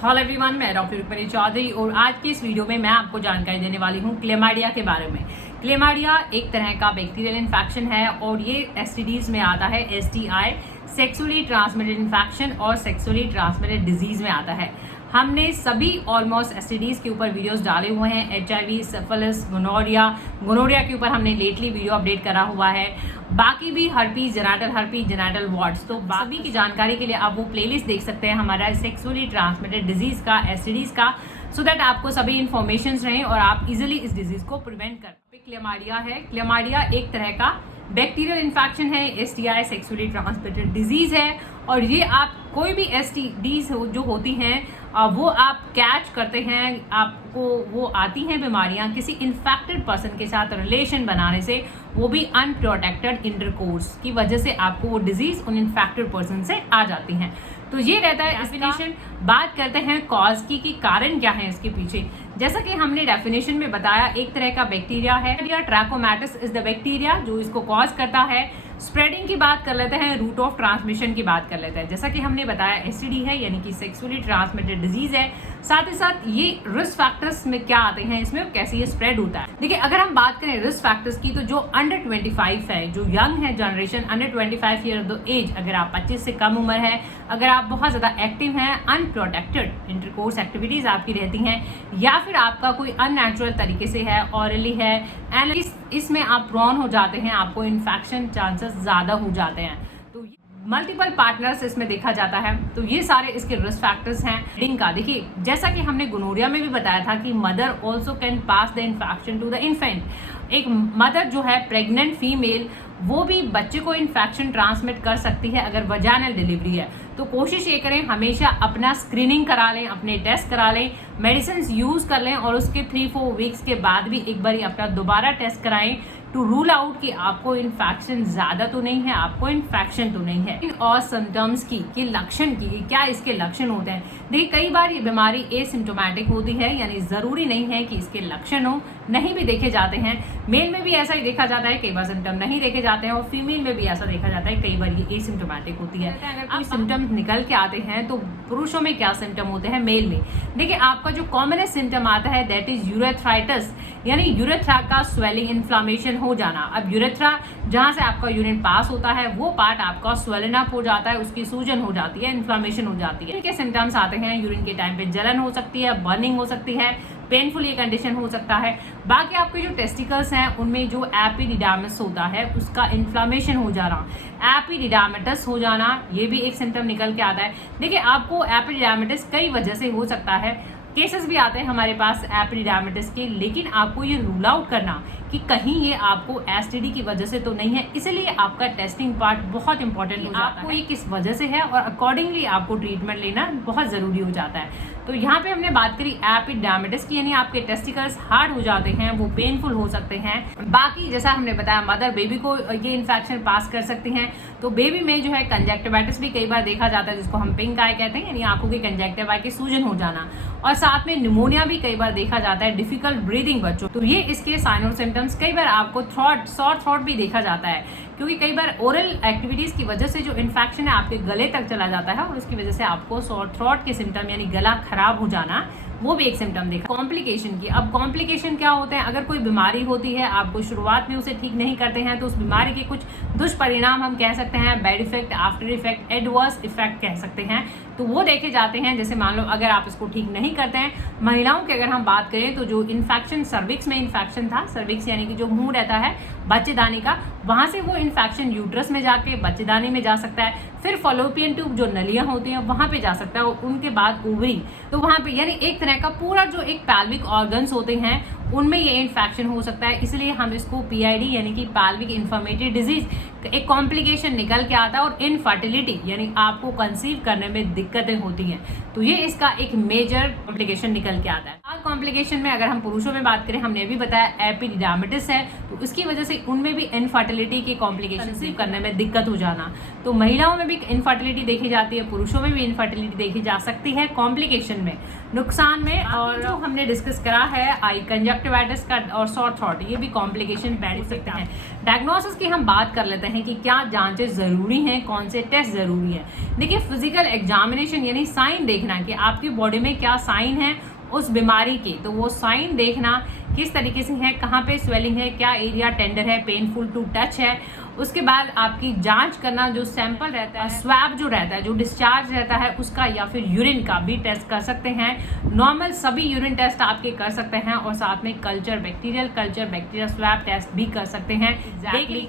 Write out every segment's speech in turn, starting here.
Hello everyone, मैं doctor Rukmini Chaudhary और आज की इस वीडियो में मैं आपको जानकारी देने वाली हूँ क्लेमाइडिया के बारे में। क्लेमाइडिया एक तरह का बैक्टीरियल इन्फेक्शन है और ये एसटीडीज में आता है। एसटीआई सेक्सुअली ट्रांसमिटेड इन्फेक्शन और सेक्सुअली ट्रांसमिटेड डिजीज में आता है। हमने सभी ऑलमोस्ट एसटीडीज के ऊपर वीडियोस डाले हुए हैं। एचआईवी, सिफिलिस, गोनोरिया के ऊपर हमने लेटली वीडियो अपडेट करा हुआ है। बाकी भी हर्पीज, जेनाइटल वार्ड्स, तो सभी की जानकारी के लिए आप वो प्लेलिस्ट देख सकते हैं हमारा सेक्सुअली ट्रांसमिटेड डिजीज का, एसटीडीज का, सो दैट आपको सभी इन्फॉर्मेशन रहें और आप इजिली इस डिजीज को प्रिवेंट कर। क्लेमाइडिया है। क्लेमाइडिया एक तरह का बैक्टीरियल इन्फेक्शन है। एसटीआई सेक्सुअली ट्रांसमिटेड डिजीज है और ये आप कोई भी एसटीडीज जो होती हैं वो आप कैच करते हैं, आपको वो आती हैं बीमारियां किसी इन्फेक्टेड पर्सन के साथ रिलेशन बनाने से, वो भी अनप्रोटेक्टेड इंटरकोर्स की वजह से आपको वो डिजीज उन इन्फेक्टेड पर्सन से आ जाती हैं। तो ये रहता है डेफिनेशन। बात करते हैं कॉज की कि कारण क्या है इसके पीछे। जैसा कि हमने डेफिनेशन में बताया, एक तरह का बैक्टीरिया है। ट्रैकोमैटिस इज द बैक्टीरिया जो इसको कॉज करता है। स्प्रेडिंग की बात कर लेते हैं, रूट ऑफ ट्रांसमिशन की बात कर लेते हैं। जैसा कि हमने बताया एसटीडी है यानी कि सेक्सुअली ट्रांसमिटेड डिजीज है। साथ ही साथ ये रिस्क फैक्टर्स में क्या आते हैं इसमें, कैसे ये स्प्रेड होता है। देखिए, अगर हम बात करें रिस्क फैक्टर्स की, तो जो अंडर 25 है, जो यंग है generation, under 25 year of the age, अगर आप 25 से कम उम्र है, अगर आप बहुत ज्यादा एक्टिव हैं, अनप्रोटेक्टेड इंटरकोर्स एक्टिविटीज आपकी रहती हैं, या फिर आपका कोई अननेचुरल तरीके से है, ऑरली है, एंड इसमें आप प्रोन हो जाते हैं, आपको इन्फेक्शन चांसेस ज्यादा हो जाते हैं। तो मल्टीपल पार्टनर्स इसमें देखा जाता है। तो ये सारे इसके रिस्क फैक्टर्स हैं। इनका देखिए, जैसा कि हमने गोनोरिया में भी बताया था कि mother also can pass the infection to the infant. एक मदर जो है, प्रेग्नेंट फीमेल, वो भी बच्चे को इन्फेक्शन ट्रांसमिट कर सकती है अगर वजाइनल डिलीवरी है। तो कोशिश ये करें हमेशा अपना स्क्रीनिंग करा लें, अपने टेस्ट करा लें, मेडिसिन यूज कर लें और उसके 3-4 वीक्स के बाद भी एक बार अपना दोबारा टेस्ट कराएं टू रूल आउट कि आपको इन्फेक्शन ज्यादा तो नहीं है, आपको इन्फेक्शन तो नहीं है। और सिम्टम्स की लक्षण की, क्या इसके लक्षण होते हैं। देखिए, कई बार ये बीमारी एसिम्टोमेटिक होती है, यानी जरूरी नहीं है कि इसके लक्षण हो, नहीं भी देखे जाते हैं। मेल में भी ऐसा ही देखा जाता है, कई बार सिम्टम नहीं देखे जाते हैं, और फीमेल में भी ऐसा देखा जाता है, कई बार ये एसिम्टोमेटिक होती है। अगर कोई सिम्टम निकल के आते हैं तो पुरुषों में क्या सिम्टम होते हैं, मेल में। देखिए, आपका जो कॉमनेस्ट सिम्टम आता है दैट इज यूरेथ्राइटिस, यानी यूरेथ्रा का स्वेलिंग, इन्फ्लामेशन हो जाना। अब यूरेथ्रा जहां से आपका यूरिन पास होता है वो पार्ट आपका स्वेलन अप हो जाता है, उसकी सूजन हो जाती है, इन्फ्लामेशन हो जाती है। इनके सिम्टम्स आते हैं, यूरिन के टाइम पे जलन हो सकती है, बर्निंग हो सकती है, पेनफुल ये कंडीशन हो सकता है। बाकी आपके जो टेस्टिकल्स हैं उनमें जो एपिडिडामिस होता है उसका इन्फ्लामेशन हो जाना, एपिडिडामिटिस हो जाना, ये भी एक सिम्टम निकल के आता है। देखिए, आपको एपिडिडामिटिस कई वजह से हो सकता है, केसेस भी आते हैं हमारे पास एपिडिडामिटिस के, लेकिन आपको ये रूल आउट करना कि कहीं ये आपको एसटीडी की वजह से तो नहीं है, इसलिए आपका टेस्टिंग पार्ट बहुत इंपॉर्टेंट हो जाता है। ये किस वजह से है और अकॉर्डिंगली आपको ट्रीटमेंट लेना बहुत जरूरी हो जाता है। तो यहाँ पे हमने बात करी एपिडामिटिस की, यानी आपके टेस्टिकल्स हार्ड हो जाते हैं, वो पेनफुल हो सकते हैं। बाकी जैसा हमने बताया, मदर बेबी को ये इन्फेक्शन पास कर सकती हैं। तो बेबी में जो है कंजक्टिवाइटिस भी कई बार देखा जाता है, जिसको हम पिंक आई कहते हैं, यानी आंखों की कंजक्टिवा की सूजन हो जाना, और साथ में निमोनिया भी कई बार देखा जाता है, डिफिकल्ट ब्रीदिंग बच्चों। तो ये इसके साइन और सिम्टम्स। कई बार आपको सॉर थ्रोट भी देखा जाता है, क्योंकि कई बार ओरल एक्टिविटीज की वजह से जो इन्फेक्शन है आपके गले तक चला जाता है और उसकी वजह से आपको सॉर थ्रोट के सिम्टम यानी गला खराब हो जाना, वो भी एक सिम्टम देखा। कॉम्प्लिकेशन की, अब कॉम्प्लिकेशन क्या होते हैं, अगर कोई बीमारी होती है, आपको शुरुआत में उसे ठीक नहीं करते हैं तो उस बीमारी के कुछ दुष्परिणाम हम कह सकते हैं, bad effect, after effect, adverse effect कह सकते हैं, तो वो देखे जाते हैं। जैसे मान लो अगर आप इसको ठीक नहीं करते हैं, महिलाओं की अगर हम बात करें तो जो इन्फेक्शन सर्विक्स में इन्फेक्शन था, सर्विक्स यानी कि जो मुंह रहता है बच्चेदानी का, वहां से वो इन्फेक्शन यूट्रस में जाके बच्चेदानी में जा सकता है, फिर फॉलोपियन ट्यूब जो नलियां होती हैं वहां पे जा सकता है, और उनके बाद ओवरी, तो वहां पे यानी एक तरह का पूरा जो एक पैल्विक ऑर्गन्स होते हैं उनमें ये इन्फेक्शन हो सकता है। इसलिए हम इसको पीआईडी यानी कि पैल्विक इन्फ्लेमेटरी डिजीज एक कॉम्प्लिकेशन निकल के आता है, और इनफर्टिलिटी यानी आपको कंसीव करने में दिक्कतें होती हैं, तो ये इसका एक मेजर कॉम्प्लिकेशन निकल के आता है। कॉम्प्लिकेशन में अगर हम पुरुषों में बात करें, हमने भी बताया एपिडिडामिटिस है, तो इसकी वजह से उनमें भी इनफर्टिलिटी की कॉम्प्लिकेशन कंसीव करने में दिक्कत हो जाना। तो महिलाओं में भी इनफर्टिलिटी देखी जाती है, पुरुषों में भी इनफर्टिलिटी देखी जा सकती है कॉम्प्लिकेशन में, नुकसान में। और जो हमने डिस्कस करा है आई कंजक्टिवाइटिस का और सॉर थ्रोट, ये भी कॉम्प्लिकेशन बैठ सकते हैं। डायग्नोसिस की हम बात कर लेते हैं कि क्या जांचें ज़रूरी हैं, कौन से टेस्ट ज़रूरी है। देखिए, फिजिकल एग्जामिनेशन यानी साइन देखना कि आपकी बॉडी में क्या साइन है उस बीमारी के, तो वो साइन देखना किस तरीके से है, कहाँ पे स्वेलिंग है, क्या एरिया टेंडर है, पेनफुल टू टच है। उसके बाद आपकी जांच करना, जो सैंपल रहता है, स्वैब जो रहता है, जो डिस्चार्ज रहता है उसका, या फिर यूरिन का भी टेस्ट कर सकते हैं। नॉर्मल सभी यूरिन टेस्ट आपके कर सकते हैं और साथ में कल्चर, बैक्टीरिया स्वैब टेस्ट भी कर सकते हैं एग्जैक्टली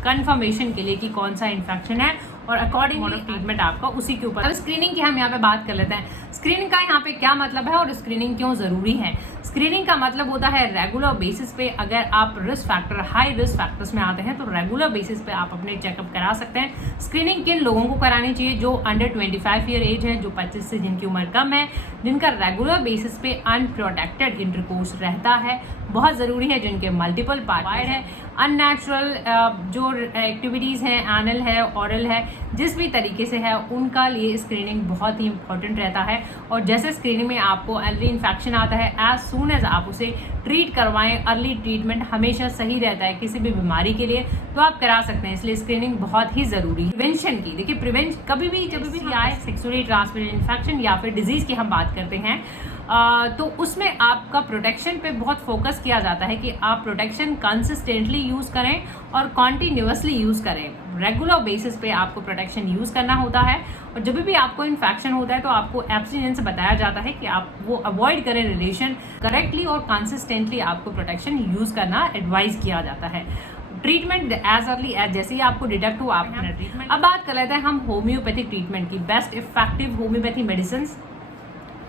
कंफर्मेशन के लिए कि कौन सा इन्फेक्शन है और अकॉर्डिंग ट्रीटमेंट आपका उसी के ऊपर। अब स्क्रीनिंग की हम यहाँ पे बात कर लेते हैं। स्क्रीनिंग का यहाँ पे क्या मतलब है और स्क्रीनिंग क्यों जरूरी है। स्क्रीनिंग का मतलब होता है रेगुलर बेसिस पे अगर आप risk factor, high risk factors में आते हैं तो रेगुलर बेसिस पे आप अपने चेकअप करा सकते हैं। स्क्रीनिंग किन लोगों को करानी चाहिए? जो अंडर 25 ईयर एज है, जो 25 से जिनकी उम्र कम है, जिनका रेगुलर बेसिस पे अनप्रोटेक्टेड इंटरकोर्स रहता है, बहुत ज़रूरी है, जिनके मल्टीपल पार्टनर है, अननेचुरल जो एक्टिविटीज़ हैं, एनल है, ऑरल है, जिस भी तरीके से है उनका लिए स्क्रीनिंग बहुत ही इंपॉर्टेंट रहता है। और जैसे स्क्रीनिंग में आपको अर्ली इन्फेक्शन आता है, एज सून एज आप उसे ट्रीट करवाएं, अर्ली ट्रीटमेंट हमेशा सही रहता है किसी भी बीमारी के लिए, तो आप करा सकते हैं। इसलिए स्क्रीनिंग बहुत ही ज़रूरी है। प्रिवेंशन की, देखिए प्रिवेंशन कभी भी जब भी आए सेक्सुअली ट्रांसमिटेड इन्फेक्शन या फिर डिजीज़ की हम बात करते हैं तो उसमें आपका प्रोटेक्शन पे बहुत फोकस किया जाता है कि आप प्रोटेक्शन कंसिस्टेंटली यूज़ करें और कॉन्टिन्यूसली यूज़ करें। रेगुलर बेसिस पे आपको प्रोटेक्शन यूज़ करना होता है और जब भी आपको इन्फेक्शन होता है तो आपको एब्स्टिनेंस बताया जाता है कि आप वो अवॉइड करें रिलेशन। करेक्टली और कंसिस्टेंटली आपको प्रोटेक्शन यूज़ करना एडवाइस किया जाता है। ट्रीटमेंट एज अर्ली एज जैसे ही आपको डिटेक्ट हुआ आप अपना ट्रीटमेंट। अब बात कर लेते हैं हम होम्योपैथिक ट्रीटमेंट की। Best effective homeopathy medicine.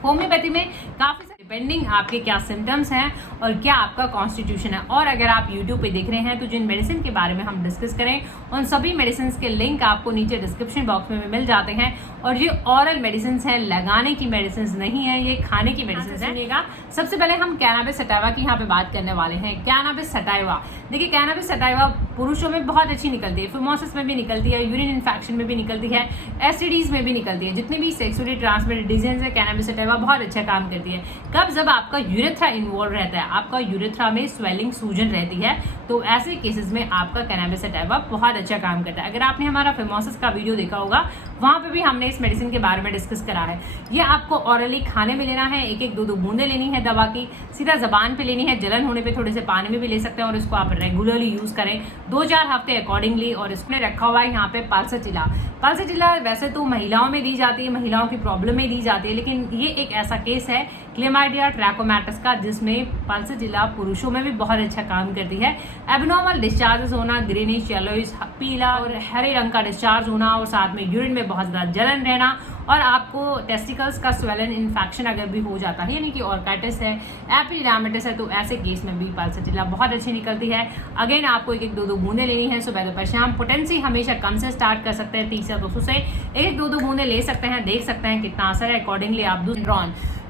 Homeopathy में काफ़ी डिपेंडिंग आपके क्या सिम्टम्स हैं और क्या आपका कॉन्स्टिट्यूशन है। और अगर आप यूट्यूब पे देख रहे हैं तो जिन मेडिसिन के बारे में हम डिस्कस करें उन सभी मेडिसिन के लिंक आपको नीचे डिस्क्रिप्शन बॉक्स में मिल जाते हैं। और ये ऑरल मेडिसिन हैं, लगाने की मेडिसिन नहीं है, ये खाने की मेडिसिन है। सबसे पहले हम कैनाबिस सटाइवा की यहाँ पे बात करने वाले हैं। कैनाबिस सटाइवा, देखिए कैनाबिस सटाइवा पुरुषों में बहुत अच्छी निकलती है, फिमोसिस में भी निकलती है, यूरिन इन्फेक्शन में भी निकलती है, एसटीडीज में भी निकलती है। जितनी भी सेक्सुअली ट्रांसमिटेड डिजीज है, कैनाबिस सटाइवा बहुत अच्छा काम करती है। कब? जब आपका यूरेथ्रा इन्वॉल्व रहता है, आपका यूरेथ्रा में स्वेलिंग, सूजन रहती है, तो ऐसे केसेस में आपका कैनाबिस सटाइवा बहुत अच्छा काम करता है। अगर आपने हमारा फिमोसिस का वीडियो देखा होगा, वहाँ पे भी हमने इस मेडिसिन के बारे में डिस्कस करा है। ये आपको ऑरली खाने में लेना है, एक एक दो बूंदे लेनी है दवा की, सीधा जबान पे लेनी है, जलन होने पे थोड़े से पानी में भी ले सकते हैं और इसको आप रेगुलरली यूज करें 2-4 हफ्ते अकॉर्डिंगली। और इसमें रखा हुआ है यहाँ पे पल्साचिला। पल्साचिला वैसे तो महिलाओं में दी जाती है, महिलाओं की प्रॉब्लम में दी जाती है, लेकिन ये एक ऐसा केस है क्लेमाइडिया ट्रैकोमैटिस का जिसमें पल्साचिला पुरुषों में भी बहुत अच्छा काम करती है। एबनॉर्मल डिस्चार्जेस होना, ग्रीनिश, येलोइश, पीला और हरे रंग का डिस्चार्ज होना और साथ में यूरिन में बहुत ज़्यादा जलन रहना और आपको टेस्टिकल्स का स्वेलन इन्फेक्शन अगर भी हो जाता है, यानी कि ऑर्काइटिस है, एपिडार्मिटिस है, तो ऐसे केस में भी पल्साचिला बहुत अच्छी निकलती है। अगेन आपको एक एक दो बूंदे लेनी है सुबह दोपहर शाम। पोटेंसी हमेशा कम से स्टार्ट कर सकते हैं, 30 या 200 से एक दो बूंदे ले सकते हैं, देख सकते हैं कितना असर है, अकॉर्डिंगली आप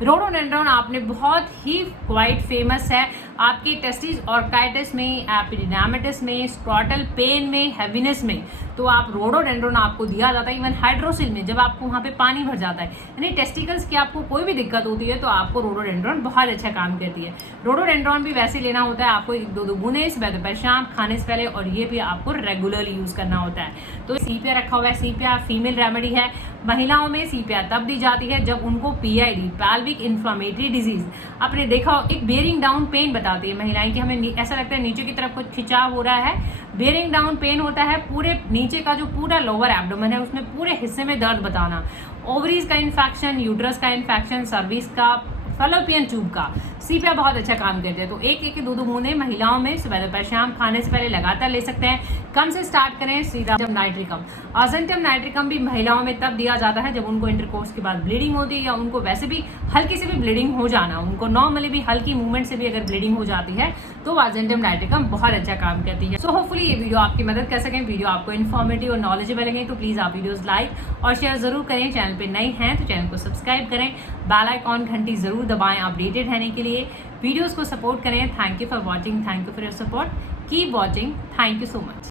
रोडोडेंड्रॉन आपने बहुत ही क्वाइट फेमस है आपकी टेस्टिस ऑर्काइटिस में, एपिडार्मिटिस में, स्क्रॉटल पेन में, हैवीनेस में, तो आप रोडोडेंड्रॉन आपको दिया जाता है। इवन हाइड्रोसिल में जब आपको वहाँ पे पानी भर जाता है, यानी टेस्टिकल्स की आपको कोई भी दिक्कत होती है तो आपको रोडोडेंड्रॉन बहुत अच्छा काम करती है। रोडोडेंड्रॉन भी वैसे लेना होता है आपको एक दो बूंदे सुबह दोपहर शाम खाने से पहले, और ये भी आपको रेगुलरली यूज करना होता है। तो सीपीआर रखा हुआ है, सीपीआर फीमेल रेमेडी है। महिलाओं में सीपीआर तब दी जाती है जब उनको पीआईडी, पैल्विक इन्फ्लामेटरी डिजीज, आपने देखा हो, एक बेयरिंग डाउन पेन बताती है महिलाएं कि हमें ऐसा लगता है नीचे की तरफ कुछ खिंचाव हो रहा है। बेयरिंग डाउन पेन होता है पूरे नीचे का जो पूरा लोअर एब्डोमेन है उसमें पूरे हिस्से में दर्द बताना। ओवरीज का इन्फेक्शन, यूट्रस का इन्फेक्शन, सर्विस का, फैलोपियन ट्यूब का, सीपीआर बहुत अच्छा काम करते हैं। तो एक एक दो बूंदे महिलाओं में सुबह दोपहर शाम खाने से पहले लगातार ले सकते हैं। कम से स्टार्ट करें। सीराजम नाइट्रिकम, अजेंटम नाइट्रिकम भी महिलाओं में तब दिया जाता है जब उनको इंटरकोर्स के बाद ब्लीडिंग होती है या उनको वैसे भी हल्की से भी ब्लीडिंग हो जाना, उनको नॉर्मली भी हल्की मूवमेंट से भी अगर ब्लीडिंग हो जाती है तो अजेंटम नाइट्रिकम बहुत अच्छा काम करती है। सो होपफुली ये वीडियो आपकी मदद कर सकें, वीडियो आपको इन्फॉर्मेटिव और नॉलेजेबल लगे तो प्लीज़ आप वीडियोज़ लाइक और शेयर जरूर करें। चैनल पर नए हैं तो चैनल को सब्सक्राइब करें, बेल आइकॉन घंटी जरूर दबाएं अपडेटेड रहने के लिए। वीडियोस को सपोर्ट करें। Thank you for watching, thank you for your support, keep watching, thank you so much.